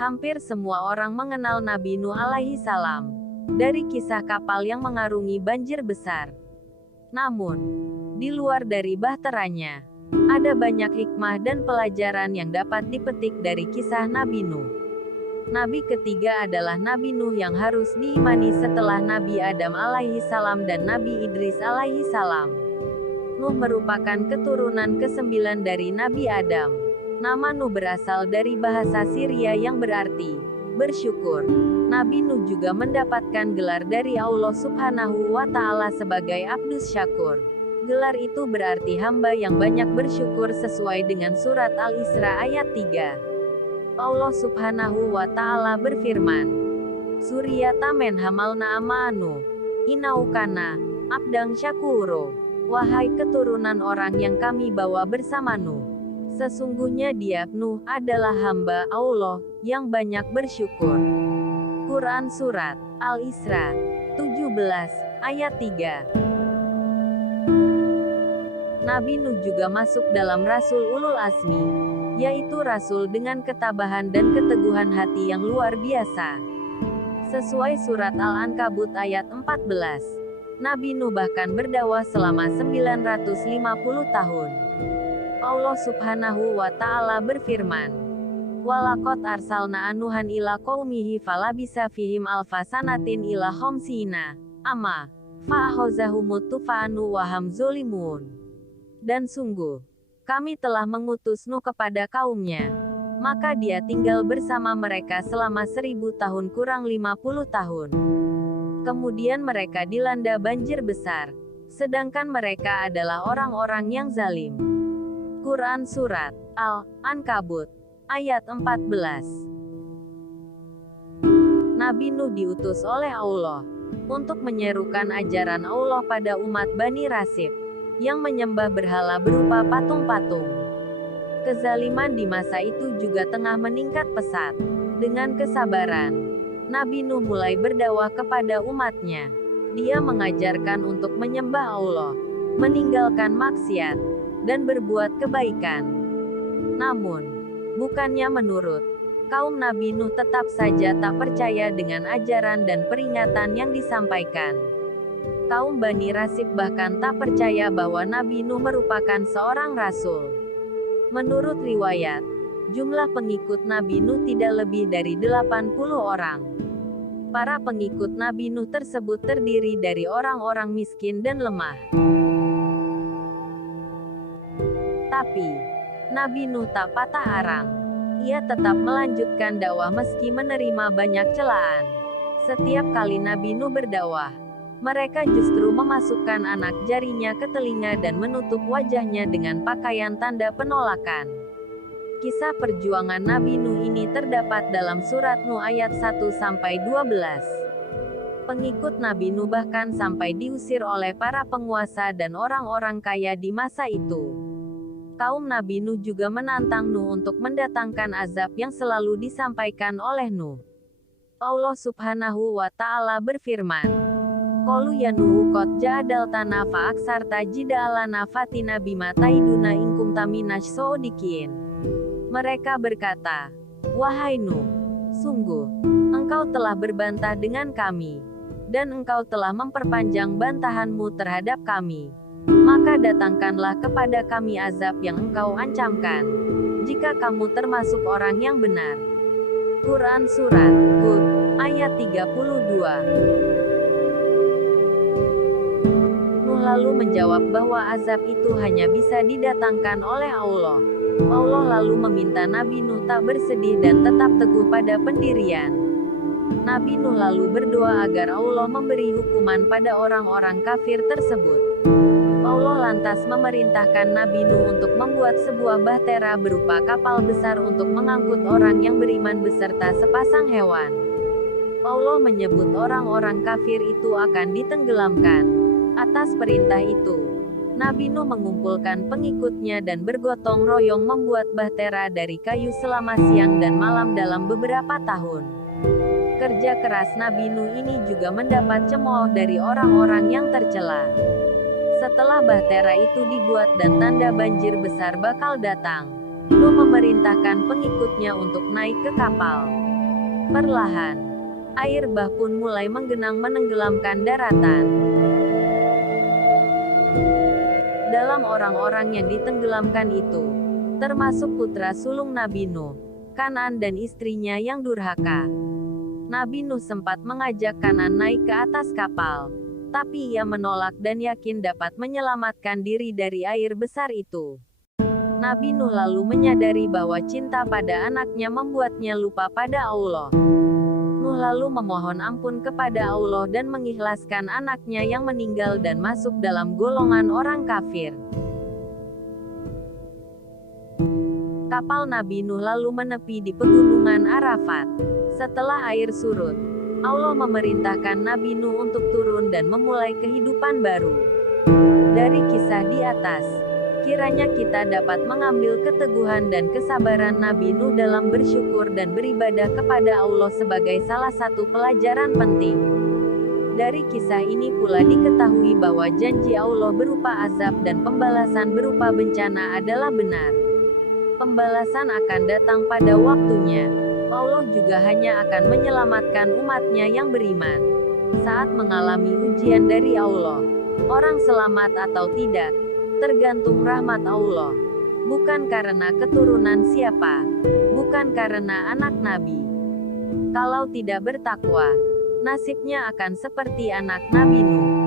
Hampir semua orang mengenal Nabi Nuh alaihi salam dari kisah kapal yang mengarungi banjir besar. Namun, di luar dari bahteranya, ada banyak hikmah dan pelajaran yang dapat dipetik dari kisah Nabi Nuh. Nabi ketiga adalah Nabi Nuh yang harus diimani setelah Nabi Adam alaihi salam dan Nabi Idris alaihi salam. Nuh merupakan keturunan ke-9 dari Nabi Adam. Nama Nuh berasal dari bahasa Syria yang berarti bersyukur. Nabi Nuh juga mendapatkan gelar dari Allah Subhanahu wa Ta'ala sebagai Abdus Syakur. Gelar itu berarti hamba yang banyak bersyukur sesuai dengan surat Al-Isra ayat 3. Allah Subhanahu wa Ta'ala berfirman, Suryata men hamalna amanu, inaukana, abdang syakuro. Wahai keturunan orang yang kami bawa bersama Nuh. Sesungguhnya dia, Nuh, adalah hamba Allah, yang banyak bersyukur. Quran Surat Al-Isra 17, ayat 3. Nabi Nuh juga masuk dalam Rasul Ulul Azmi, yaitu Rasul dengan ketabahan dan keteguhan hati yang luar biasa. Sesuai surat Al-Ankabut ayat 14. Nabi Nuh bahkan berdakwah selama 950 tahun. Allah Subhanahu wa Ta'ala berfirman, Walaqad arsalna Nuhan ila qaumihi falabisa fihim alfasanatin ila khamsina amma fa'akhazahumut tufanu wa hum zulimun. Dan sungguh, kami telah mengutus Nuh kepada kaumnya, maka dia tinggal bersama mereka selama 1000 tahun kurang 50 tahun. Kemudian mereka dilanda banjir besar, sedangkan mereka adalah orang-orang yang zalim. Quran Surat Al-Ankabut ayat 14. Nabi Nuh diutus oleh Allah untuk menyerukan ajaran Allah pada umat Bani Rasib yang menyembah berhala berupa patung-patung. Kezaliman di masa itu juga tengah meningkat pesat. Dengan kesabaran, Nabi Nuh mulai berdakwah kepada umatnya. Dia mengajarkan untuk menyembah Allah, meninggalkan maksiat, dan berbuat kebaikan. Namun, bukannya menurut kaum Nabi Nuh tetap saja tak percaya dengan ajaran dan peringatan yang disampaikan. Kaum Bani Rasib bahkan tak percaya bahwa Nabi Nuh merupakan seorang rasul. Menurut riwayat, jumlah pengikut Nabi Nuh tidak lebih dari 80 orang. Para pengikut Nabi Nuh tersebut terdiri dari orang-orang miskin dan lemah. Tapi, Nabi Nuh tak patah arang. Ia tetap melanjutkan dakwah meski menerima banyak celaan. Setiap kali Nabi Nuh berdakwah, mereka justru memasukkan anak jarinya ke telinga dan menutup wajahnya dengan pakaian tanda penolakan. Kisah perjuangan Nabi Nuh ini terdapat dalam surat Nuh ayat 1-12. Pengikut Nabi Nuh bahkan sampai diusir oleh para penguasa dan orang-orang kaya di masa itu. Kaum Nabi Nuh juga menantang Nuh untuk mendatangkan azab yang selalu disampaikan oleh Nuh. Allah Subhanahu wa Ta'ala berfirman, Qalu ya Nuh qad ja'adaltana fa aksarta jidalana fatina bima taiduna in kunta minasy shodiqin. Mereka berkata, Wahai Nuh, sungguh, engkau telah berbantah dengan kami, dan engkau telah memperpanjang bantahanmu terhadap kami. Maka datangkanlah kepada kami azab yang engkau ancamkan, jika kamu termasuk orang yang benar. Quran Surat Hud ayat 32. Nuh lalu menjawab bahwa azab itu hanya bisa didatangkan oleh Allah. Allah lalu meminta Nabi Nuh tak bersedih dan tetap teguh pada pendirian. Nabi Nuh lalu berdoa agar Allah memberi hukuman pada orang-orang kafir tersebut. Allah lantas memerintahkan Nabi Nuh untuk membuat sebuah bahtera berupa kapal besar untuk mengangkut orang yang beriman beserta sepasang hewan. Allah menyebut orang-orang kafir itu akan ditenggelamkan. Atas perintah itu, Nabi Nuh mengumpulkan pengikutnya dan bergotong royong membuat bahtera dari kayu selama siang dan malam dalam beberapa tahun. Kerja keras Nabi Nuh ini juga mendapat cemooh dari orang-orang yang tercela. Setelah bahtera itu dibuat dan tanda banjir besar bakal datang, Nuh memerintahkan pengikutnya untuk naik ke kapal. Perlahan, air bah pun mulai menggenang menenggelamkan daratan. Dalam orang-orang yang ditenggelamkan itu, termasuk putra sulung Nabi Nuh, Kanan dan istrinya yang durhaka. Nabi Nuh sempat mengajak Kanan naik ke atas kapal, tapi ia menolak dan yakin dapat menyelamatkan diri dari air besar itu. Nabi Nuh lalu menyadari bahwa cinta pada anaknya membuatnya lupa pada Allah. Nuh lalu memohon ampun kepada Allah dan mengikhlaskan anaknya yang meninggal dan masuk dalam golongan orang kafir. Kapal Nabi Nuh lalu menepi di pegunungan Arafat. Setelah air surut, Allah memerintahkan Nabi Nuh untuk turun dan memulai kehidupan baru. Dari kisah di atas, kiranya kita dapat mengambil keteguhan dan kesabaran Nabi Nuh dalam bersyukur dan beribadah kepada Allah sebagai salah satu pelajaran penting. Dari kisah ini pula diketahui bahwa janji Allah berupa azab dan pembalasan berupa bencana adalah benar. Pembalasan akan datang pada waktunya. Allah juga hanya akan menyelamatkan umatnya yang beriman. Saat mengalami ujian dari Allah, orang selamat atau tidak, tergantung rahmat Allah. Bukan karena keturunan siapa, bukan karena anak Nabi. Kalau tidak bertakwa, nasibnya akan seperti anak Nabi Nuh.